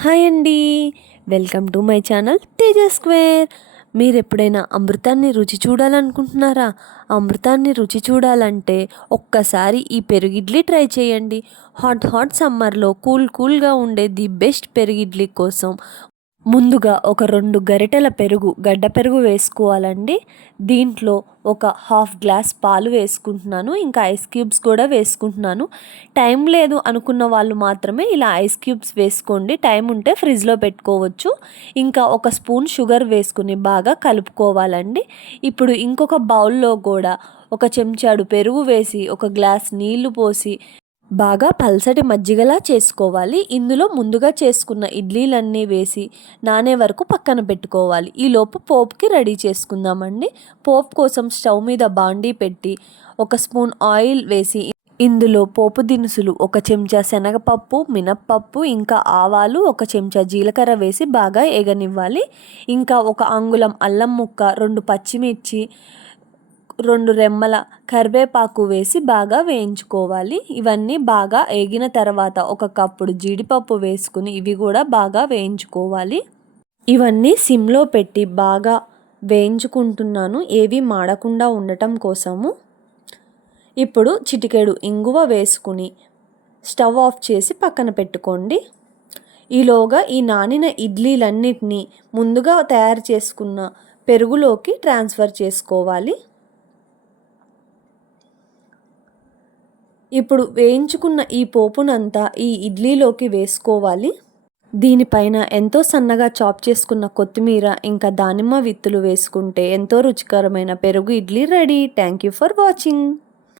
Hi అండి, welcome to my channel Teja square. మీరు ఎప్పుడైనా అమృతాన్ని రుచి చూడాలనుకుంటున్నారా? అమృతాన్ని రుచి చూడాలంటే ఒక్కసారి ఈ పెరుగిడ్లీ ట్రై చేయండి. హాట్ సమ్మర్లో కూల్గా ఉండే ది బెస్ట్ పెరుగిడ్లీ కోసం ముందుగా ఒక 2 గరిటెల గడ్డ పెరుగు వేసుకోవాలండి. దీంట్లో ఒక హాఫ్ గ్లాస్ పాలు వేసుకుంటున్నాను. ఇంకా ఐస్ క్యూబ్స్ కూడా వేసుకుంటున్నాను. టైం లేదు అనుకున్న వాళ్ళు మాత్రమే ఇలా ఐస్ క్యూబ్స్ వేసుకోండి. టైం ఉంటే ఫ్రిడ్జ్లో పెట్టుకోవచ్చు. ఇంకా ఒక స్పూన్ షుగర్ వేసుకుని బాగా కలుపుకోవాలండి. ఇప్పుడు ఇంకొక బౌల్లో కూడా ఒక చెంచాడు పెరుగు వేసి ఒక గ్లాస్ నీళ్లు పోసి బాగా పల్సటి మజ్జిగలా చేసుకోవాలి. ఇందులో ముందుగా చేసుకున్న ఇడ్లీలన్నీ వేసి నానే వరకు పక్కన పెట్టుకోవాలి. ఈలోపు పోపుకి రెడీ చేసుకుందామండి. పోపు కోసం స్టవ్ మీద బాండీ పెట్టి ఒక స్పూన్ ఆయిల్ వేసి ఇందులో పోపు దినుసులు ఒక చెంచా శనగపప్పు, మినప్పప్పు, ఇంకా ఆవాలు, ఒక చెంచా జీలకర్ర వేసి బాగా ఏగనివ్వాలి. ఇంకా ఒక అంగుళం అల్లం ముక్క, 2 పచ్చిమిర్చి, 2 రెమ్మల కరివేపాకు వేసి బాగా వేయించుకోవాలి. ఇవన్నీ బాగా ఏగిన తర్వాత ఒక కప్పుడు జీడిపప్పు వేసుకుని ఇవి కూడా బాగా వేయించుకోవాలి. ఇవన్నీ సిమ్లో పెట్టి బాగా వేయించుకుంటున్నాను, ఏవి మాడకుండా ఉండటం కోసము. ఇప్పుడు చిటికెడు ఇంగువ వేసుకుని స్టవ్ ఆఫ్ చేసి పక్కన పెట్టుకోండి. ఈలోగా ఈ నానిన ఇడ్లీలన్నిటినీ ముందుగా తయారు చేసుకున్న పెరుగులోకి ట్రాన్స్ఫర్ చేసుకోవాలి. ఇప్పుడు వేయించుకున్న ఈ పోపునంతా ఈ ఇడ్లీలోకి వేసుకోవాలి. దీనిపైన ఎంతో సన్నగా చాప్ చేసుకున్న కొత్తిమీర, ఇంకా దానిమ్మ విత్తులు వేసుకుంటే ఎంతో రుచికరమైన పెరుగు idli ready. Thank you for watching.